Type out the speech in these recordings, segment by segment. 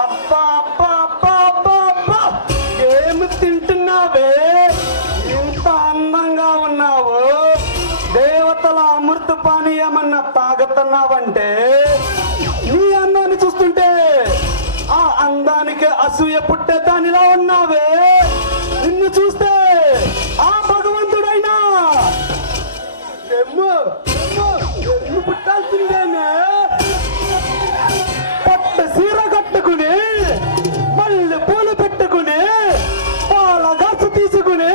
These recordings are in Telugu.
అబ్బా అబ్బా అబ్బా అబ్బా అబ్బా, ఏమి తింటున్నావే? ఇంత అందంగా ఉన్నావు. దేవతల అమృత పానీయమన్నా తాగుతున్నావంటే నీ అందాన్ని చూస్తుంటే ఆ అందానికి అసూయ పుట్టే దానిలా ఉన్నావే. నిన్ను చూస్తే ఆ భగవంతుడైనా ఎమ్ము పుట్టాల్సిందేనే. పట్ట సీర కట్టుకుని మళ్ళీ పూలు పెట్టుకుని పాల గసు తీసుకుని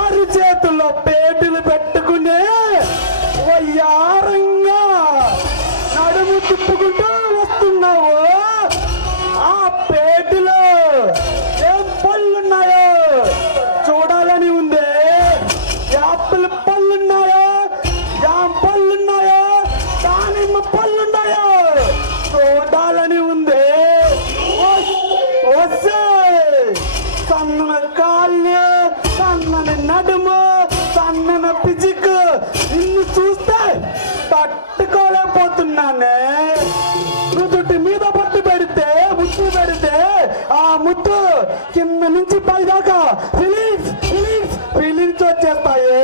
ఆరు చేతుల్లో పేటులు పెట్టుకుని వయ్యారంగా నడుము తిప్పుకుంటూ వస్తున్నావు. ఆ పేటులో ఏం పళ్ళున్నాయో చూడాలని ఉందే. యాపిల్ పళ్ళున్నాయో, జామ పళ్ళున్నాయో, దానిమ్మ పళ్ళున్నాయో చూడాలని ఉందే. వస్తే సన్నన కాళ్ళు, సన్నని నడుము, సన్నన పిజిక్ నిన్ను చూస్తే తట్టుకోలేకపోతున్నానే. నుదుటి మీద పట్టు పెడితే, ముద్దు పెడితే ఆ ముద్దు కింద నుంచి పైదాకా ఫీలింగ్స్ ఫీలింగ్స్ ఫీలింగ్స్ వచ్చేస్తాయి.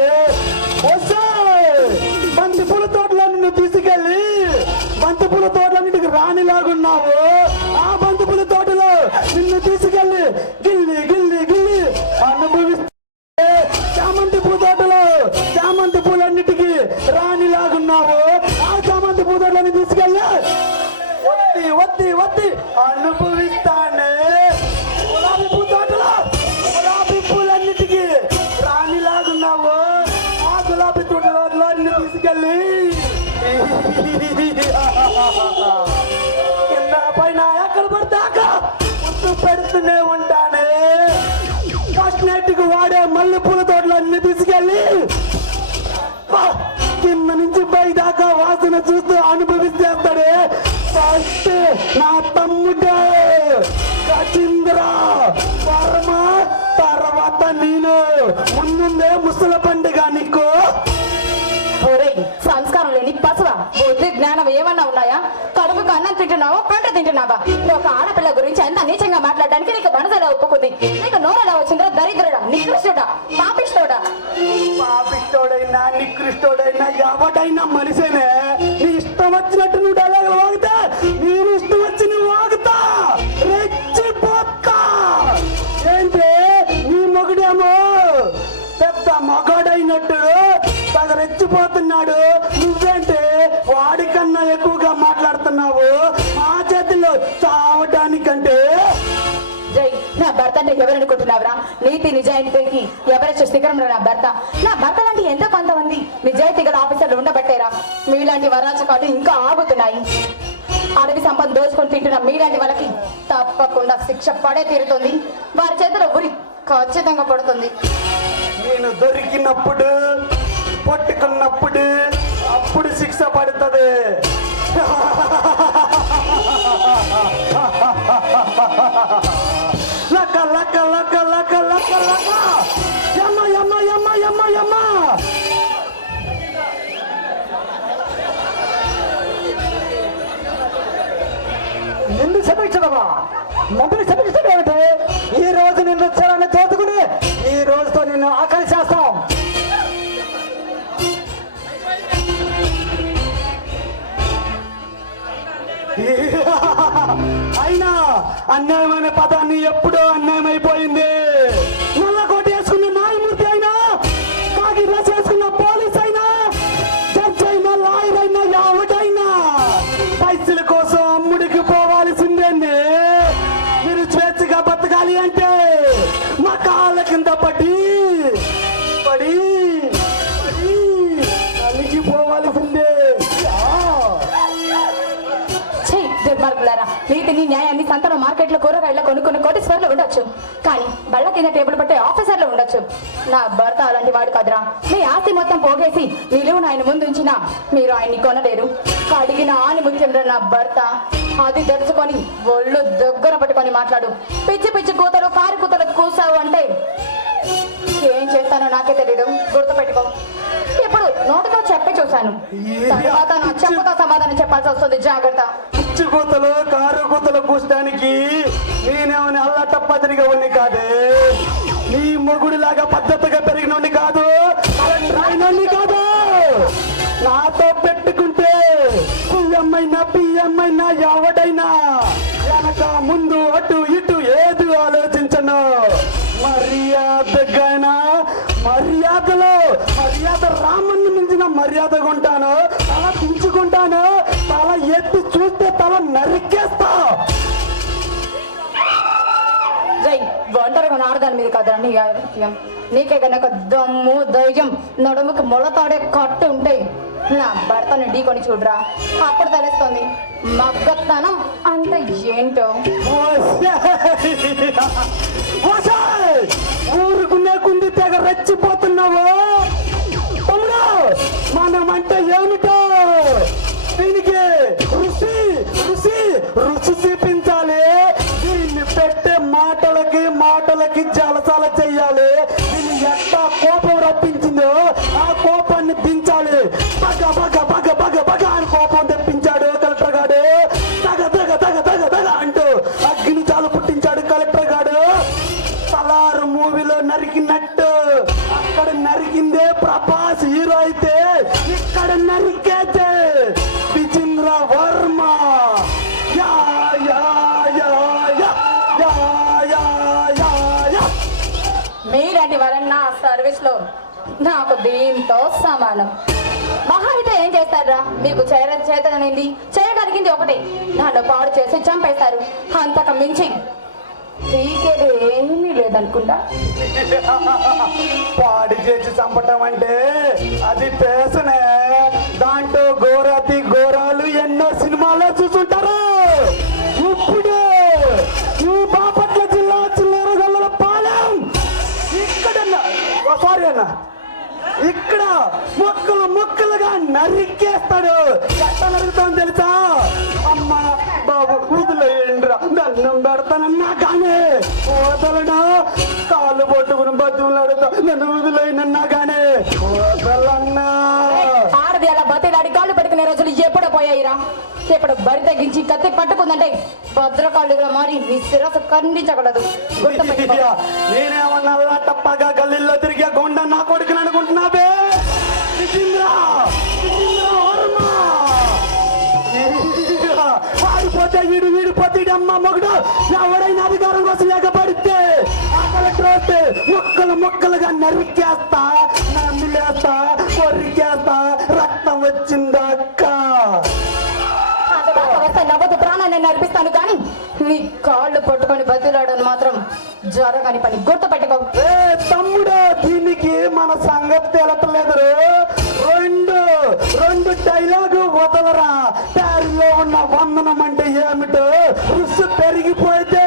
వస్తే బంతి పూల తోటలో నిన్ను తీసుకెళ్ళి బంతి పూల తోటలన్నిటికి రాణిలాగున్నావు. ఆ బంతి పూల తోటలో నిన్ను తీసుకెళ్ళి గిల్లి గిల్లి గిల్లి అనుభవిస్తే చామంతి పూ తోటలో చామంతి పూలన్నిటికీ రాణిలాగున్నావు. ఆ చామంతి పూ తోటలని తీసుకెళ్ళి వత్తి వత్తి వత్తి అనుభవిస్తానే. గులాబీ పూ తోటలో గులాబీ పూలన్నిటికీ రాణిలాగున్నావు. ఆ గులాబీ తోటలో నిన్ను తీసుకెళ్ళి కింద పైన ఎక్కడ పడతాక ముద్దు పెడుతూనే ఉంటానే. ఫస్ట్ నైట్ కు వాడే మల్లె పూల తోటలో అన్ని తీసుకెళ్ళి కింద నుంచి పై దాకా వాసన చూస్తూ అనుభవిస్తేస్తాడే. ఫస్ట్ నా తమ్ముడే గజేంద్ర వర్మ, తర్వాత నేను. ముందుందే ముసల పండుగ నీకు. సంస్కారం లేని పశువ, బుద్ధి జ్ఞానం ఏమన్నా ఉన్నాయా? కడుపుకు అన్నం తింటున్నావా, పంట తింటున్నావా? ఒక ఆడపిల్ల గురించి ఎంత నీచంగా మాట్లాడడానికి నీకు మనసులో ఒప్పుకుంది. నీకు నోరెలా వచ్చిందో? దరిద్రుడా, నికృష్టుడా, పాపిష్టోడా? పాపిష్టోడైనా నికృష్టోడైనా ఎవడైనా మనిషేనే. నీ ఇష్టం వచ్చినట్టు నువ్వు డైలాగ్ వాగితే నేను ఇష్టం వచ్చి నువ్వు వాగుతా, రెచ్చిపోతా. ఏంటి నీ మొగుడేమో పెద్ద మగాడైనట్టు తగ రెచ్చిపోతున్నాడు. నువ్వేంటి వాడికన్నా ఎక్కువగా మాట్లాడుతున్నావు. మా చేతిలో చావడానికంటే. జై, నా భర్త అంటే ఎవరనుకుంటున్నావురా? నీతి నిజాయితీకి ఎవరు శిఖరంలో నా భర్త. నా భర్త లాంటి ఎంతో కొంతమంది నిజాయితీ గల ఆఫీసర్లు ఉండబట్టేరా మీలాంటి వరాచకాలు ఇంకా ఆగుతున్నాయి. అడవి సంపద దోచుకొని తింటున్న మీలాంటి వాళ్ళకి తప్పకుండా శిక్ష పడే తీరుతుంది. వారి చేతిలో ఉరి ఖచ్చితంగా పడుతుంది. నేను దొరికినప్పుడు పట్టుకున్నప్పుడు అప్పుడు శిక్ష పడుతుంది. లక్క లక్క లక్క లక్క లక్క లక్క యమ్మ యమ్మ యమ్మ యమ్మ యమ్మ. నిన్ను క్షమించడమా? మమ్మల్ని క్షమించడం ఏమిటి? ఈ రోజు నిన్ను వచ్చారని తోచుకుని ఈ రోజుతో నిన్ను ఆకలి చేస్తాం. అయినా అన్యాయమైన పదాన్ని ఎప్పుడో అన్యాయం అయిపోయింది. నల్ల కోట వేసుకున్న న్యాయమూర్తి అయినా, కాకి డ్రెస్ వేసుకున్న పోలీస్ అయినా, జడ్జ్ అయినా, లాయర్ అయినా, ఎవడైనా పైసల కోసం అమ్ముడికి పోవాల్సిందేంది. మీరు స్వేచ్ఛగా బతకాలి అంటే మా కాళ్ళ కింద పడి పడి పడి అలిగిపోవాల్సిందే. దుర్మార్గులారా, నీతిని న్యాయాన్ని సంతలో మార్కెట్లో కూరగాయల కొనుక్కుని కోటీశ్వర్లు ఉండొచ్చు, కానీ బళ్ళ కింద టేబుల్ పట్టే ఆఫీసర్లు ఉండొచ్చు. నా భర్త అలాంటి వాడు కాదురా. మీ ఆస్తి మొత్తం పోగేసి నిలువును ఆయన ముందు ఉంచినా మీరు ఆయన్ని కొనలేరు. కడిగిన ఆని ముత్యంలో నా భర్త. అది తెరుచుకొని ఒళ్ళు దగ్గర పట్టుకొని మాట్లాడు. పిచ్చి పిచ్చి కూతలు కారు కూతలు కూసావు అంటే ఏం చేస్తానో నాకే తెలియదు. గుర్తుపెట్టుకో. ఇప్పుడు నోటితో చెప్పి చూసా. వచ్చాను. తర్వాత నా చెప్పుతో సమాధానం చెప్పాల్సి వస్తుంది, జాగ్రత్త. పిచ్చి కూతలు కారు కూతలు కూర్చడానికి నేనేమని అల్లటప్పదిగా ఉన్ని కాదే. నీ మొగుడిలాగా పద్ధతిగా పెరిగినోని కాదు, రాయినోని కాదు. నాతో పెట్టుకుంటే పిఎంఐనా ఎవడైనా వెనక ముందు అటు ఇటు ఏది ఆలోచించను. మర్యాద రామన్ని మించిన మర్యాదగా ఉంటాను. తల దించుకుంటాను, తల ఎత్తి చూస్తే తల నరికేస్తా. జై ఒంటరిగా ఆడదాని మీద కదరా నీ ఆరోగ్యం. నీకే కనుక దమ్ము ధైర్యం నడుముకి మొలతాడే కట్టు ఉంటే నా భర్తను ఢీకొని చూడరా, అప్పుడు తెలుస్తుంది మగ్గతనం అంటే ఏంటో. ఊరుకునే కుంది తెగ రెచ్చిపోతున్నావు. మనమంటే ఏమిటో దీనికి రుచి చూపించాలి. దీన్ని పెట్టే మాటలకి జలసాల చెయ్యాలి. దీన్ని ఎట్లా కోపం రప్పించిందో ఆ కోపాన్ని దించాలి. బగ అని కోపం తెప్పించాడు కలెక్టర్ గాడు. తగ అంటూ అగ్ని చాలు పుట్టించాడు కలెక్టర్ గాడు. సలారు మూవీలో నరికినట్టు అక్కడ నరికిందే ప్రభాస్ హీరో అయితే ఇక్కడ నరికేదే విజేంద్ర వర్మ. మీలాంటి వాళ్ళని నా సర్వీస్ లో నాకు దీంతో సమానం. మహా అయితే ఏం చేస్తారా? మీకు చేతనైంది చేయగలిగింది ఒకటే, నన్ను పాడు చేసి చంపేస్తారు. అంతకు మించి పీకేది ఏమీ లేదనుకుంటా. పాడి చేసి చంపటం అంటే అది పేసనే. దాంట్లో ఘోరాతి ఘోరాలు ఎన్నో సినిమాలో చూసుంటారు. ఇప్పుడు ఈ బాపట్ల జిల్లా చిల్లరగల్ల పాలెం ఇక్కడ మొక్కలుగా నరికేస్తాడు. ఎట్లా నరుగుతాను తెలుసా? అమ్మ బాబు వదిలేయండిరా, దండం పెడతానన్నా కానీ వదలడా. కాళ్ళు పట్టుకుని బతుకులాడుతా, నన్ను వదిలేయనన్నా కానీ వదలన్నా. ఆడది అలా బతిలాడి కాళ్ళు పట్టుకునే రోజులు ఎప్పుడో పోయాయిరా. ఇప్పుడు బరి తగ్గించి కత్తి పట్టుకుందంటే భద్రకాళ్ళుగా మారి నీ శిరస్సు ఖండించగలదు. నేనేమన్నా టప్పగా గల్లీల్లో తిరిగే గుండా నా కొడుకుని అనుకుంటున్నావే? వాడిపోతే వీడిపోతే అమ్మ మగుడు ఎవడైనా అధికారం కోసం ఎగబడితే ఆ కలెక్టర్ మొక్కలుగా నరికేస్తా, నమ్మిలేస్తా, కొరికేస్తా. రక్తం వచ్చిందా అక్క? నవ్వదు ప్రాణాన్ని నడిపిస్తాను కానీ నీ కాళ్ళు పట్టుకొని బతులాడని మాత్రం జరగని పని, గుర్తు పెట్టుకో. తమ్ముడు, దీనికి మన సంగతి తెలపలేదు. రెండు డైలాగు వదలరా. ప్యారిలో ఉన్న వందనం అంటే ఏమిటో రుసు పెరిగిపోతే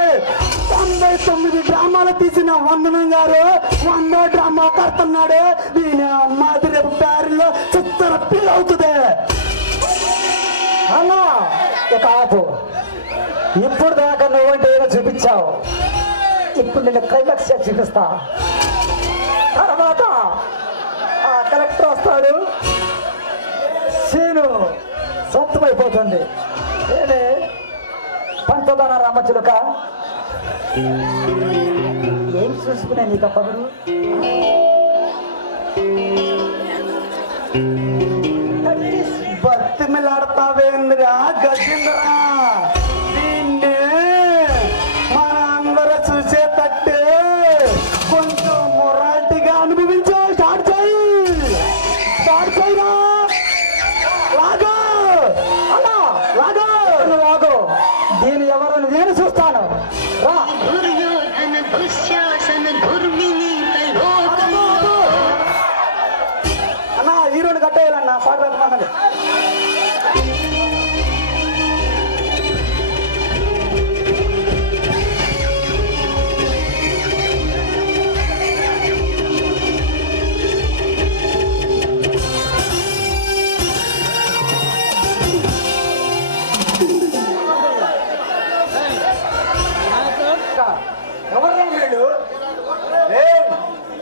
99 డ్రామాలు తీసిన వందనం గారు 100 డ్రామా కడుతున్నాడు. దీని అమ్మాది రేపు ప్యారిలో చిత్తర పిల్ అవుతుంది అన్నా. కాదు, ఇప్పుడు దాకా నువ్వంటే ఏదో చూపించావు, ఇప్పుడు నేను క్లైమాక్స్ చూపిస్తా. తర్వాత ఆ కలెక్టర్ వస్తాడు, సీను సొంతమైపోతుంది. నేనే పంచదార రామచిలుక ఏం చూసుకునే నీకు పదరు. బతిమిలాడతావేంద్రా గజేంద్రా? దీన్ని మన అందరూ చూసేటట్టు కొంచెం మొరాలిటీగా అనుభవించో. స్టార్ట్ చేయరా. లాగో అన్నా, లాగో. దీని ఎవరు నేను చూస్తాను. రా. అన్నా హీరోని కట్టేయాలన్నా, పాట పెట్టమన్నది. ఎవరు వీళ్ళు?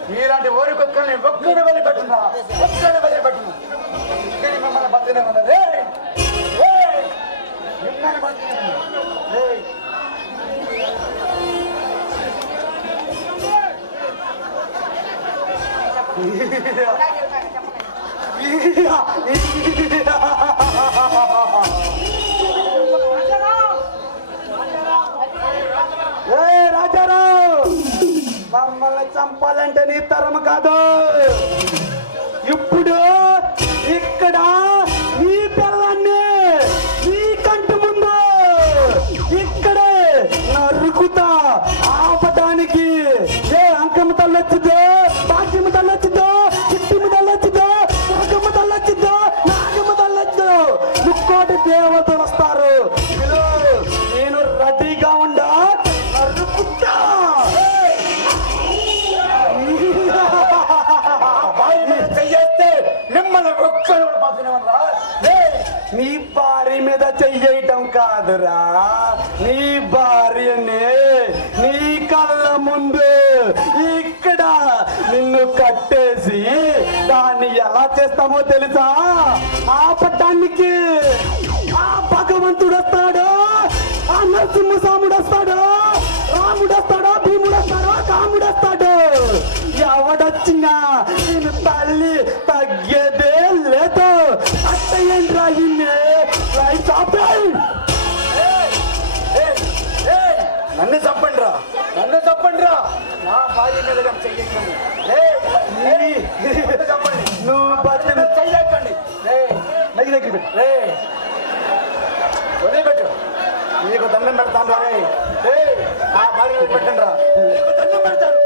మీలాంటి ఓరి కుక్కల్ని ఒక్కడి వదిలిపెట్టున్నా. ఏ రాజారావు, మమ్మల్ని చంపాలంటే నీ తరం కాదు. ఇప్పుడు ఇక్కడ నీ పిల్లల్ని నీ కంటి ముందు ఇక్కడే నరుకుతా. ఆపటానికి ఏ అంకమ్మ తల్లొచ్చిందో, భాగ్యమ్మ తల్లొచ్చిందో, చిట్టిమ్మ తల్లొచ్చిందో, నాగమ్మ తల్లొచ్చిందో, నాగమ్మ తల్లొచ్చు, ముక్కోటి దేవతలు వస్తారు. నేను రెడీగా ఉండా, నరుకుతా. చెయ్యేస్తే మిమ్మల్ని ఒక్కరు బతినేవరా. నీ భార్య మీద చెయ్యటం కాదురా, నీ భార్యని నీ కళ్ళ ముందు ఇక్కడ నిన్ను కట్టేసి దాన్ని ఎలా చేస్తామో తెలుసా? ఆపటానికి ఆ భగవంతుడు వస్తాడు, ఆ నరసింహస్వాముడు వస్తాడు, రాముడు వస్తాడు, భీముడు వస్తాడు, కాముడు వస్తాడు. ఎవడొచ్చినా నేను తల్లి తగ్గేదే లేదు. అట్టయ్యండ్రా ఇన్నే రైట్ ఆపేయ్. నన్ను చంపండిరా, నన్ను చంపండిరా. నా భార్య మీద చెయ్యకండి. చంపండి. నువ్వు బతికి చెయ్యకండి. దగ్గర పెట్టు. వదిలిపెట్టు. నీకు దండం పెడతాను రా. నా భార్య మీద పెట్టండి రా. నీకు దండం పెడతాను.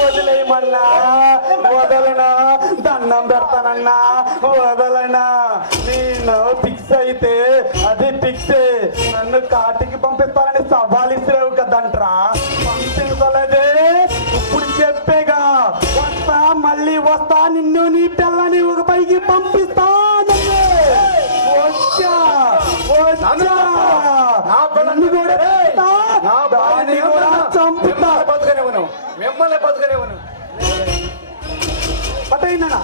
వదిలేయమన్నా వదలనా, దండం పెడతానన్నా వదలనా. నేను ఫిక్స్ అయితే అది ఫిక్సే. నన్ను కాటికి పంపిస్తానని సవాల్ ఇస్తావు కదంట్రా. పంపించలేదే, ఇప్పుడు చెప్పేగా వస్తా, మళ్ళీ వస్తా, నిన్ను నీ పిల్లని ఒక పైకి పంపిస్తా. వచ్చా వచ్చా నన్ను కూడా దాన్ని కూడా చంపుతా. బతుకనేవను, మిమ్మల్ని బతుకనేవను. పట్టయిందన్నా.